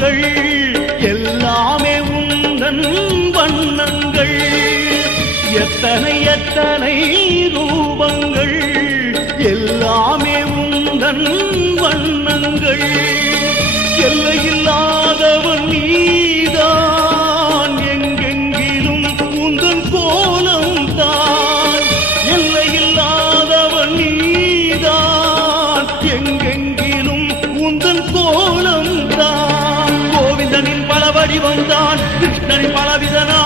ரூபங்கள் எல்லாமே உந்தன் வண்ணங்கள். எத்தனை எத்தனை ரூபங்கள் எல்லாமே உந்தன் வண்ணங்கள். எல்லையில்லாதவன் நீதான், எங்கெங்கிலும் உந்தன் கோலம் தான். எல்லையில்லாதவன் நீதான், எங்கெங்கிலும் உந்தன் கோலம் தான். கோவிந்தனின் பல வடிவம் தான், கிருஷ்ணனின் பலவிதனா